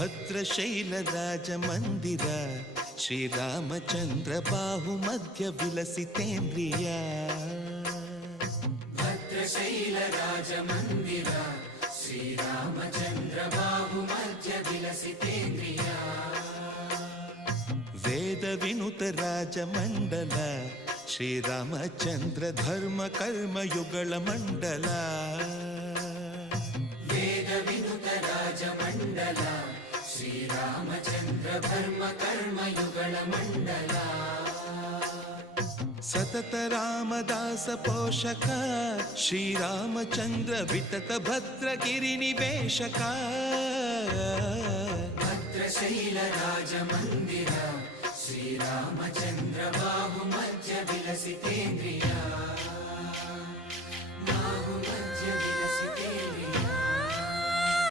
ಭದ್ರಶೈಲ ರಾಜ ಮಂದಿರ ಶ್ರೀರಾಮಚಂದ್ರ ಬಾಹು ಮಧ್ಯ ವಿಲಸಿತೇಂದ್ರಿಯ ಭದ್ರಶೈಲ ರಾಜ ಮಂದಿರ ಶ್ರೀರಾಮಚಂದ್ರ ಬಾಹು ಮಧ್ಯ ವಿಲಸಿತೇಂದ್ರಿಯ ವೇದ ವಿನುತ ರಾಜ ಮಂಡಲ ಶ್ರೀರಾಮಚಂದ್ರ ಧರ್ಮ ಕರ್ಮ ಯುಗಳ ಮಂಡಲ ವೇದ ವಿನುತ ರಾಜ ಮಂಡಲ ಶ್ರೀರಾಮಚಂದ್ರ ಧರ್ಮ ಕರ್ಮ ಯುಗಳ ಮಂಡಲ ಸತತ ರಾಮದಾಸ ಪೋಷಕ ಶ್ರೀರಾಮಚಂದ್ರ ವಿತತ ಭದ್ರಗಿರಿ ನಿವೇಶಕ ಭದ್ರಶೈಲ ರಾಜ ಮಂದಿರ ಶ್ರೀರಾಮಚಂದ್ರ ಬಾಹು ಮಧ್ಯ ವಿಲಸಿತೇಂದ್ರಿಯ ಬಾಹು ಮಧ್ಯ ವಿಲಸಿತೇಂದ್ರಿಯ